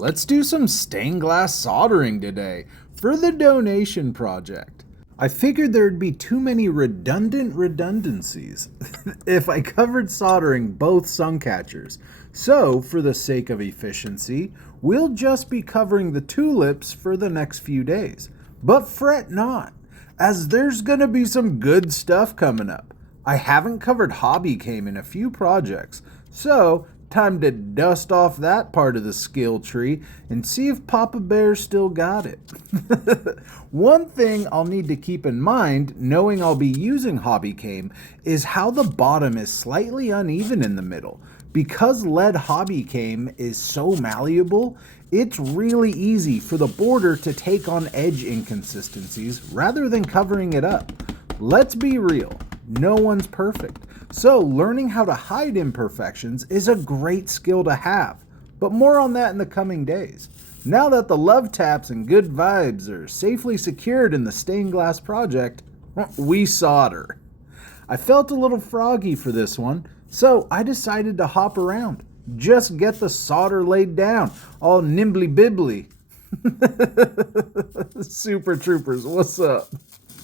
Let's do some stained glass soldering today for the donation project. I figured there'd be too many redundancies if I covered soldering both sun catchers. So, for the sake of efficiency, we'll just be covering the tulips for the next few days. But fret not, as there's gonna be some good stuff coming up. I haven't covered hobby cane in a few projects, so time to dust off that part of the skill tree and see if Papa Bear still got it. One thing I'll need to keep in mind, knowing I'll be using hobby cane, is how the bottom is slightly uneven in the middle. Because lead hobby cane is so malleable, it's really easy for the border to take on edge inconsistencies rather than covering it up. Let's be real, no one's perfect. So learning how to hide imperfections is a great skill to have, but more on that in the coming days. Now that the love taps and good vibes are safely secured in the stained glass project, we solder. I felt a little froggy for this one, so I decided to hop around. Just get the solder laid down, all nimbly bibbly. Super troopers, what's up?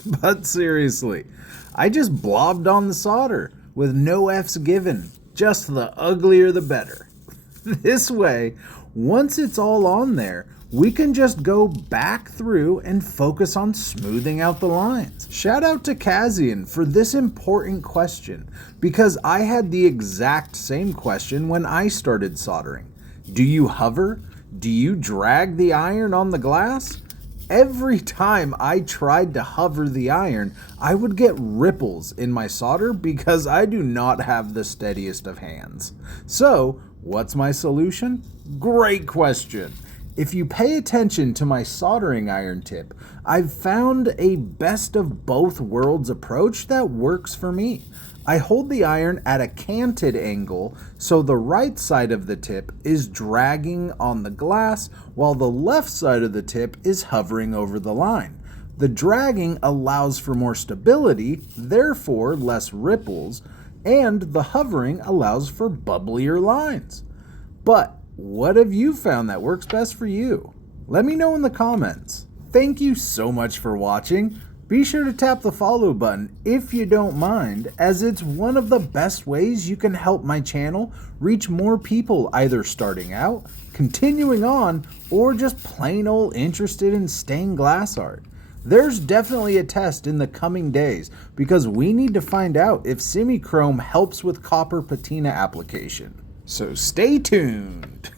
But seriously, I just blobbed on the solder with no F's given, just the uglier the better. This way, once it's all on there, we can just go back through and focus on smoothing out the lines. Shout out to Kazian for this important question, because I had the exact same question when I started soldering. Do you hover? Do you drag the iron on the glass? Every time I tried to hover the iron, I would get ripples in my solder because I do not have the steadiest of hands. So, what's my solution? Great question. If you pay attention to my soldering iron tip, I've found a best of both worlds approach that works for me. I hold the iron at a canted angle, so the right side of the tip is dragging on the glass, while the left side of the tip is hovering over the line. The dragging allows for more stability, therefore less ripples, and the hovering allows for bubblier lines. But what have you found that works best for you? Let me know in the comments. Thank you so much for watching. Be sure to tap the follow button if you don't mind, as it's one of the best ways you can help my channel reach more people either starting out, continuing on, or just plain old interested in stained glass art. There's definitely a test in the coming days because we need to find out if semichrome helps with copper patina application. So stay tuned.